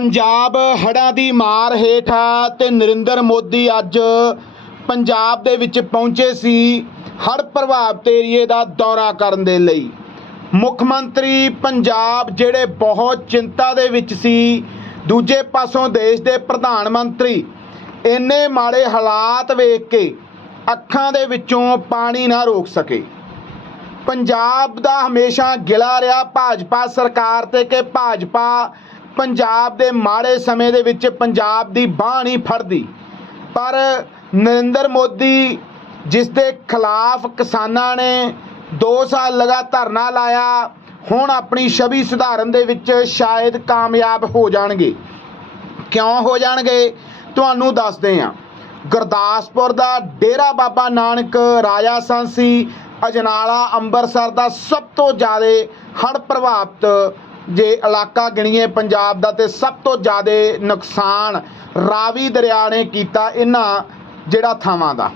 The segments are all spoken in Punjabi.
ਪੰਜਾਬ ਹੜ੍ਹਾਂ ਦੀ ਮਾਰ ਹੇਠ ਆ ਤੇ ਨਰਿੰਦਰ ਮੋਦੀ ਅੱਜ ਪੰਜਾਬ ਦੇ ਵਿੱਚ ਪਹੁੰਚੇ ਸੀ ਹੜ੍ਹ ਪ੍ਰਭਾਵਿਤ ਏਰੀਏ ਦਾ ਦੌਰਾ ਕਰਨ ਦੇ ਲਈ। ਮੁੱਖ ਮੰਤਰੀ ਪੰਜਾਬ ਜਿਹੜੇ ਬਹੁਤ ਚਿੰਤਾ ਦੇ ਵਿੱਚ ਸੀ, ਦੂਜੇ ਪਾਸੋਂ ਦੇਸ਼ ਦੇ ਪ੍ਰਧਾਨ ਮੰਤਰੀ, ਇੰਨੇ ਮਾੜੇ ਹਾਲਾਤ ਵੇਖ ਕੇ ਅੱਖਾਂ ਦੇ ਵਿੱਚੋਂ ਪਾਣੀ ਨਾ ਰੋਕ ਸਕੇ। ਪੰਜਾਬ ਦਾ ਹਮੇਸ਼ਾ ਗਿਲਾ ਰਿਹਾ ਭਾਜਪਾ ਸਰਕਾਰ ਤੇ ਕਿ ਭਾਜਪਾ ਪੰਜਾਬ ਦੇ ਮਾੜੇ ਸਮੇਂ ਦੇ ਵਿੱਚ ਪੰਜਾਬ ਦੀ ਬਾਹ ਨਹੀਂ ਫੜਦੀ। ਪਰ ਨਰਿੰਦਰ ਮੋਦੀ ਜਿਸ ਦੇ ਖਿਲਾਫ ਕਿਸਾਨਾਂ ਨੇ 2 ਸਾਲ ਲਗਾ ਧਰਨਾ ਲਾਇਆ, ਹੁਣ ਆਪਣੀ ਛਵੀ ਸੁਧਾਰਨ ਦੇ ਵਿੱਚ ਸ਼ਾਇਦ ਕਾਮਯਾਬ ਹੋ ਜਾਣਗੇ। ਕਿਉਂ ਹੋ ਜਾਣਗੇ? ਤੁਹਾਨੂੰ ਦੱਸਦੇ ਹਾਂ। ਗੁਰਦਾਸਪੁਰ ਦਾ ਡੇਰਾ ਬਾਬਾ ਨਾਨਕ ਰਾਜਾ ਸਾਂਸੀ ਅਜਨਾਲਾ ਅੰਮ੍ਰਿਤਸਰ ਦਾ ਸਭ ਤੋਂ ਜ਼ਿਆਦਾ ਹੜ੍ਹ ਪ੍ਰਭਾਵਿਤ ਜੇ ਇਲਾਕਾ ਗਿਣੀਏ ਪੰਜਾਬ ਦਾ ਤੇ ਸਭ ਤੋਂ ਜ਼ਿਆਦਾ ਨੁਕਸਾਨ ਰਾਵੀ ਦਰਿਆ ਨੇ ਕੀਤਾ ਇਹਨਾਂ ਜਿਹੜਾ ਥਾਵਾਂ ਦਾ।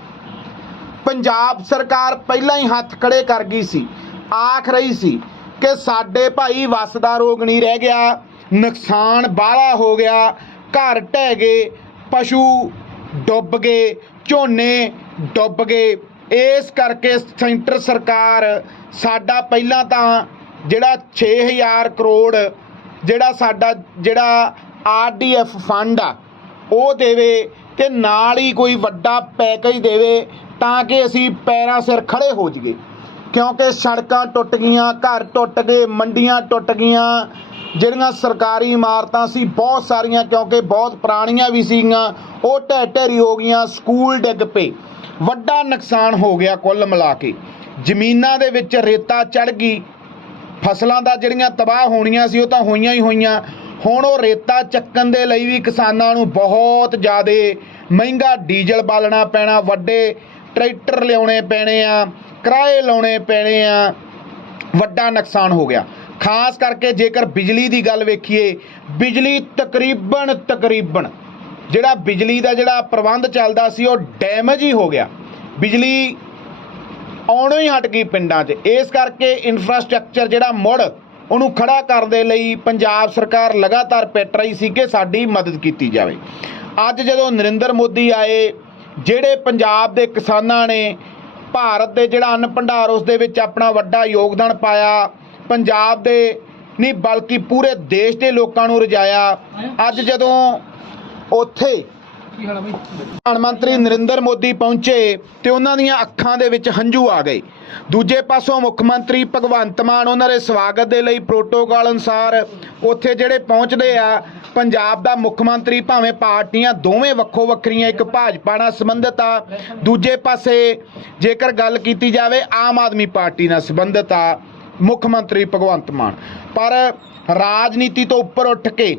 ਪੰਜਾਬ ਸਰਕਾਰ ਪਹਿਲਾਂ ਹੀ ਹੱਥ ਖੜੇ ਕਰ ਗਈ ਸੀ, ਆਖ ਰਹੀ ਸੀ ਕਿ ਸਾਡੇ ਭਾਈ ਵੱਸਦਾ ਰੋਗ ਨਹੀਂ ਰਹਿ ਗਿਆ, ਨੁਕਸਾਨ ਬਾਹਲਾ ਹੋ ਗਿਆ, ਘਰ ਢਹਿ ਗਏ, ਪਸ਼ੂ ਡੁੱਬ ਗਏ, ਝੋਨੇ ਡੁੱਬ ਗਏ। ਇਸ ਕਰਕੇ ਸੈਂਟਰ ਸਰਕਾਰ ਸਾਡਾ ਪਹਿਲਾਂ ਤਾਂ ਜਿਹੜਾ 6000 ਕਰੋੜ ਜਿਹੜਾ ਸਾਡਾ ਜਿਹੜਾ ਆਰਡੀਐਫ ਫੰਡ ਆ, ਉਹ ਦੇਵੇ ਤੇ ਨਾਲ ਹੀ ਕੋਈ ਵੱਡਾ ਪੈਕੇਜ ਦੇਵੇ ਤਾਂ ਕਿ ਅਸੀਂ ਪੈਰਾਂ ਸਿਰ ਖੜੇ ਹੋ ਜਾਈਏ। ਕਿਉਂਕਿ ਸੜਕਾਂ ਟੁੱਟ ਗਈਆਂ, ਘਰ ਟੁੱਟ ਗਏ, ਮੰਡੀਆਂ ਟੁੱਟ ਗਈਆਂ, ਜਿਹੜੀਆਂ ਸਰਕਾਰੀ ਇਮਾਰਤਾਂ ਸੀ, ਬਹੁਤ ਸਾਰੀਆਂ ਕਿਉਂਕਿ ਬਹੁਤ ਪੁਰਾਣੀਆਂ ਵੀ ਸੀਗੀਆਂ, ਉਹ ਢਹਿ ਢੇਰੀ ਹੋ ਗਈਆਂ, ਸਕੂਲ ਡਿੱਗ ਪਏ। ਵੱਡਾ ਨੁਕਸਾਨ ਹੋ ਗਿਆ ਕੁੱਲ ਮਿਲਾ ਕੇ। ਜ਼ਮੀਨਾਂ ਦੇ ਵਿੱਚ ਰੇਤਾ ਚੜ ਗਈ ਫਸਲਾਂ ਦਾ ਜਿਹੜੀਆਂ ਤਬਾਹ ਹੋਣੀਆਂ ਸੀ ਉਹ ਤਾਂ ਹੋਈਆਂ ਹੀ ਹੋਈਆਂ। ਹੁਣ ਉਹ ਰੇਤਾ ਚੱਕਣ ਦੇ ਲਈ ਵੀ ਕਿਸਾਨਾਂ ਨੂੰ ਬਹੁਤ ਜ਼ਿਆਦਾ ਮਹਿੰਗਾ ਡੀਜ਼ਲ ਬਾਲਣਾ ਪੈਣਾ, ਵੱਡੇ ਟਰੈਕਟਰ ਲਿਆਉਣੇ ਪੈਣੇ ਆ, ਕਿਰਾਏ ਲਾਉਣੇ ਪੈਣੇ ਆ, ਵੱਡਾ ਨੁਕਸਾਨ ਹੋ ਗਿਆ। ਖਾਸ ਕਰਕੇ ਜੇਕਰ ਬਿਜਲੀ ਦੀ ਗੱਲ ਵੇਖੀਏ, ਬਿਜਲੀ ਤਕਰੀਬਨ ਤਕਰੀਬਨ ਜਿਹੜਾ ਬਿਜਲੀ ਦਾ ਜਿਹੜਾ ਪ੍ਰਬੰਧ ਚੱਲਦਾ ਸੀ ਉਹ ਡੈਮੇਜ ਹੀ ਹੋ ਗਿਆ। ਬਿਜਲੀ ਆਉਣੋਂ ਹੀ ਹਟ ਗਈ ਪਿੰਡਾਂ 'ਚ। ਇਸ ਕਰਕੇ ਇਨਫਰਾਸਟ੍ਰਕਚਰ ਜਿਹੜਾ ਮੁੜ, ਉਹਨੂੰ ਖੜਾ ਕਰਨ ਦੇ ਲਈ ਪੰਜਾਬ ਸਰਕਾਰ ਲਗਾਤਾਰ ਪਿੱਟ ਰਹੀ ਸੀ ਕਿ ਸਾਡੀ ਮਦਦ ਕੀਤੀ ਜਾਵੇ। ਅੱਜ ਜਦੋਂ ਨਰਿੰਦਰ ਮੋਦੀ ਆਏ, ਜਿਹੜੇ ਪੰਜਾਬ ਦੇ ਕਿਸਾਨਾਂ ਨੇ ਭਾਰਤ ਦੇ ਜਿਹੜਾ ਅੰਨ ਭੰਡਾਰ, ਉਸ ਦੇ ਵਿੱਚ ਆਪਣਾ ਵੱਡਾ ਯੋਗਦਾਨ ਪਾਇਆ, ਪੰਜਾਬ ਦੇ ਨਹੀਂ, ਬਲਕਿ ਪੂਰੇ ਦੇਸ਼ ਦੇ ਲੋਕਾਂ ਨੂੰ ਰਜਾਇਆ, ਅੱਜ ਜਦੋਂ ਉੱਥੇ ਪ੍ਰਧਾਨ ਮੰਤਰੀ ਨਰਿੰਦਰ ਮੋਦੀ ਪਹੁੰਚੇ ਤੇ ਉਹਨਾਂ ਦੀਆਂ ਅੱਖਾਂ ਦੇ ਵਿੱਚ ਹੰਝੂ ਆ ਗਏ। ਦੂਜੇ ਪਾਸੋਂ ਮੁੱਖ ਮੰਤਰੀ ਭਗਵੰਤ ਮਾਨ ਉਹਨਾਂ ਦੇ ਸਵਾਗਤ ਦੇ ਲਈ ਪ੍ਰੋਟੋਕਾਲ ਅਨੁਸਾਰ ਉੱਥੇ ਜਿਹੜੇ ਪਹੁੰਚਦੇ ਆ, ਪੰਜਾਬ ਦਾ ਮੁੱਖ ਮੰਤਰੀ ਭਾਵੇਂ ਪਾਰਟੀਆਂ ਦੋਵੇਂ ਵੱਖੋ ਵੱਖਰੀਆਂ, ਇੱਕ ਭਾਜਪਾ ਨਾਲ ਸੰਬੰਧਿਤ ਆ, ਦੂਜੇ ਪਾਸੇ ਜੇਕਰ ਗੱਲ ਕੀਤੀ ਜਾਵੇ ਆਮ ਆਦਮੀ ਪਾਰਟੀ ਨਾਲ ਸੰਬੰਧਿਤ ਆ, ਮੁੱਖ ਮੰਤਰੀ ਭਗਵੰਤ ਮਾਨ। ਪਰ ਰਾਜਨੀਤੀ ਤੋਂ ਉੱਪਰ ਉੱਠ ਕੇ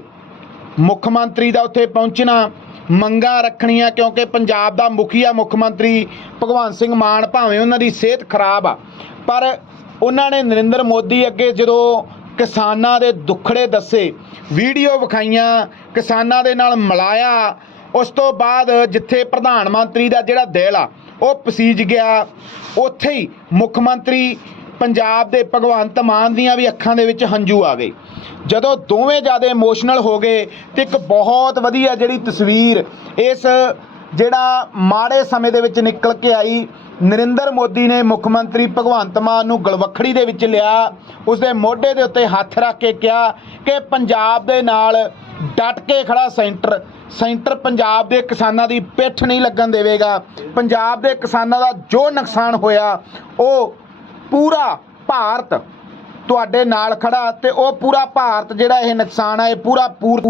ਮੁੱਖ ਮੰਤਰੀ ਦਾ ਉੱਥੇ ਪਹੁੰਚਣਾ ਮੰਗਾਂ ਰੱਖਣੀਆਂ ਕਿਉਂਕਿ ਪੰਜਾਬ ਦਾ ਮੁਖੀਆ ਮੁੱਖ ਮੰਤਰੀ ਭਗਵੰਤ ਸਿੰਘ ਮਾਨ ਭਾਵੇਂ ਉਹਨਾਂ ਦੀ ਸਿਹਤ ਖਰਾਬ ਆ, ਪਰ ਉਹਨਾਂ ਨੇ ਨਰਿੰਦਰ ਮੋਦੀ ਅੱਗੇ ਜਦੋਂ ਕਿਸਾਨਾਂ ਦੇ ਦੁੱਖੜੇ ਦੱਸੇ, ਵੀਡੀਓ ਵਿਖਾਈਆਂ, ਕਿਸਾਨਾਂ ਦੇ ਨਾਲ ਮਿਲਾਇਆ, ਉਸ ਤੋਂ ਬਾਅਦ ਜਿੱਥੇ ਪ੍ਰਧਾਨ ਮੰਤਰੀ ਦਾ ਜਿਹੜਾ ਦਿਲ ਆ, ਉਹ ਪਸੀਜ ਗਿਆ, ਉੱਥੇ ਹੀ ਮੁੱਖ ਮੰਤਰੀ ਪੰਜਾਬ ਦੇ ਭਗਵੰਤ ਮਾਨ ਦੀਆਂ ਵੀ ਅੱਖਾਂ ਦੇ ਵਿੱਚ ਹੰਝੂ ਆ ਗਏ। ਜਦੋਂ ਦੋਵੇਂ ਜ਼ਿਆਦਾ ਇਮੋਸ਼ਨਲ ਹੋ ਗਏ ਤੇ ਇੱਕ ਬਹੁਤ ਵਧੀਆ ਜਿਹੜੀ ਤਸਵੀਰ ਇਸ ਜਿਹੜਾ ਮਾੜੇ ਸਮੇਂ ਦੇ ਵਿੱਚ ਨਿਕਲ ਕੇ ਆਈ, ਨਰਿੰਦਰ ਮੋਦੀ ਨੇ ਮੁੱਖ ਮੰਤਰੀ ਭਗਵੰਤ ਮਾਨ ਨੂੰ ਗਲਵਖੜੀ ਦੇ ਵਿੱਚ ਲਿਆ ਉਸ ਦੇ ਮੋਢੇ ਦੇ ਉੱਤੇ ਹੱਥ ਰੱਖ ਕੇ ਕਿਹਾ ਕਿ ਪੰਜਾਬ ਦੇ ਨਾਲ ਡਟ ਕੇ ਖੜਾ ਸੈਂਟਰ ਸੈਂਟਰ ਪੰਜਾਬ ਦੇ ਕਿਸਾਨਾਂ ਦੀ ਪਿੱਠ ਨਹੀਂ ਲੱਗਣ ਦੇਵੇਗਾ। ਪੰਜਾਬ ਦੇ ਕਿਸਾਨਾਂ ਦਾ ਜੋ ਨੁਕਸਾਨ ਹੋਇਆ, ਉਹ ਪੂਰਾ ਭਾਰਤ ਤੁਹਾਡੇ ਨਾਲ ਖੜਾ ਤੇ ਉਹ ਪੂਰਾ ਭਾਰਤ ਜਿਹੜਾ ਇਹ ਨੁਕਸਾਨ ਹੈ ਇਹ ਪੂਰਾ ਪੂਰ